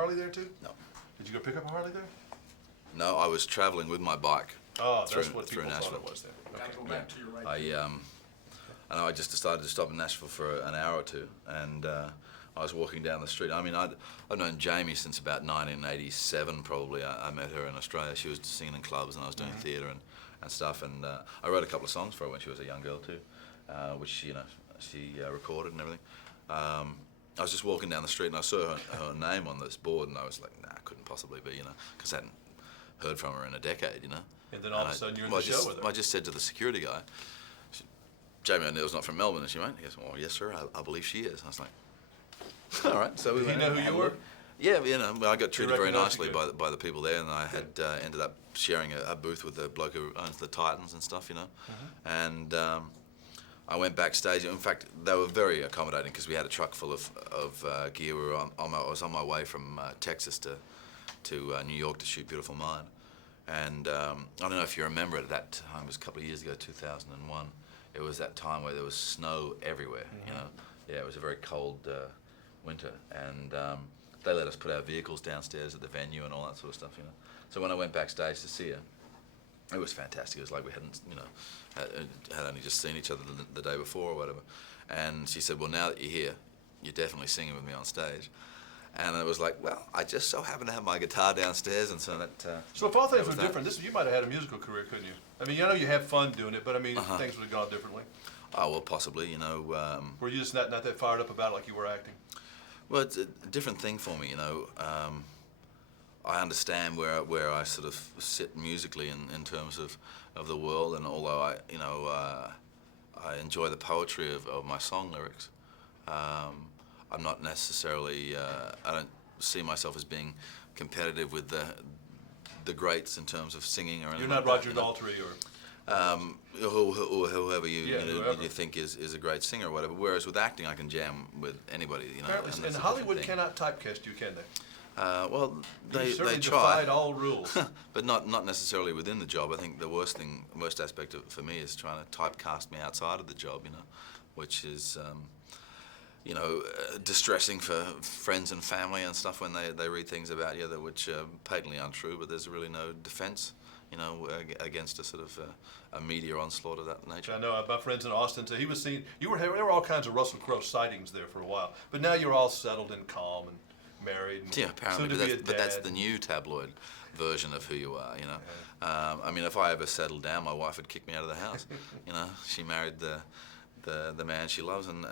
Harley there too? No. Did you go pick up a Harley there? No, I was traveling with my bike. Oh, through, that's what through people Nashville. thought it was then. Okay. Gotta go back to your right. I know I just decided to stop in Nashville for an hour or two, and I was walking down the street. I mean, I've known Jamie since about 1987 probably. I met her in Australia. She was singing in clubs and I was doing theatre and stuff, and I wrote a couple of songs for her when she was a young girl too, which she recorded and everything. I was just walking down the street and I saw her name on this board and I was like, nah, couldn't possibly be, because I hadn't heard from her in a decade, And then all of a sudden you're in the show with her. I just said to the security guy, Jamie O'Neill's not from Melbourne, is she, mate? He goes, well, yes, sir, I believe she is. I was like, all right. So we Did he know who you were? Yeah, I got treated very nicely you by the people there, and I had ended up sharing a booth with the bloke who owns the Titans and stuff, And I went backstage. In fact, they were very accommodating because we had a truck full of gear. I was on my way from Texas to New York to shoot Beautiful Mind. And I don't know if you remember it, at that time, it was a couple of years ago, 2001. It was that time where there was snow everywhere, Yeah, it was a very cold winter. And they let us put our vehicles downstairs at the venue and all that sort of stuff, So when I went backstage to see her, it was fantastic. It was like we hadn't, had only just seen each other the day before or whatever. And she said, well, now that you're here, you're definitely singing with me on stage. And it was like, well, I just so happen to have my guitar downstairs, and so that... So if all things were different, you might have had a musical career, couldn't you? I mean, you have fun doing it, but I mean, things would have gone differently. Oh, well, possibly, Were you just not that fired up about it like you were acting? Well, it's a different thing for me, I understand where I sort of sit musically in terms of the world, and although I enjoy the poetry of my song lyrics, I'm not necessarily, I don't see myself as being competitive with the greats in terms of singing or anything. You're not Roger Daltrey or whoever you whoever. you think is a great singer or whatever. Whereas with acting, I can jam with anybody. Apparently, and Hollywood cannot typecast you, can they? Well, they certainly try. defied all rules. But not necessarily within the job. I think the worst aspect of it for me is trying to typecast me outside of the job, which is, distressing for friends and family and stuff when they read things about you which are patently untrue, but there's really no defense, against a sort of a media onslaught of that nature. I know my friends in Austin said he was seeing, there were all kinds of Russell Crowe sightings there for a while, but now you're all settled and calm and married. And yeah, apparently, but that's the new tabloid version of who you are, I mean, if I ever settled down, my wife would kick me out of the house. She married the man she loves, and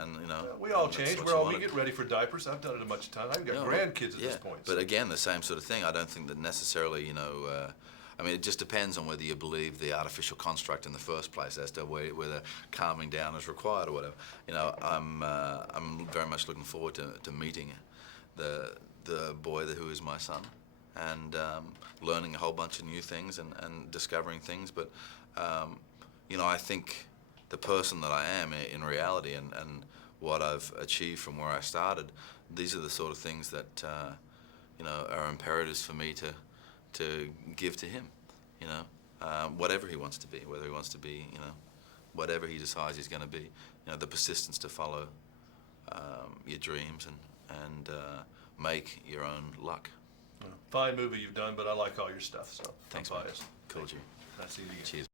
we all change. We get ready for diapers. I've done it a bunch of times. I've got grandkids at this point. But again, the same sort of thing. I don't think that necessarily, I mean, it just depends on whether you believe the artificial construct in the first place as to whether calming down is required or whatever. I'm very much looking forward to meeting the boy who is my son, and learning a whole bunch of new things and discovering things. But I think the person that I am in reality and what I've achieved from where I started, these are the sort of things that are imperatives for me to give to him, whatever he wants to be, whether he wants to be, whatever he decides he's going to be, the persistence to follow your dreams and make your own luck. Fine movie you've done, but I like all your stuff, so thanks, I'm man. biased. Cool, Jimmy. Nice seeing you again. Cheers.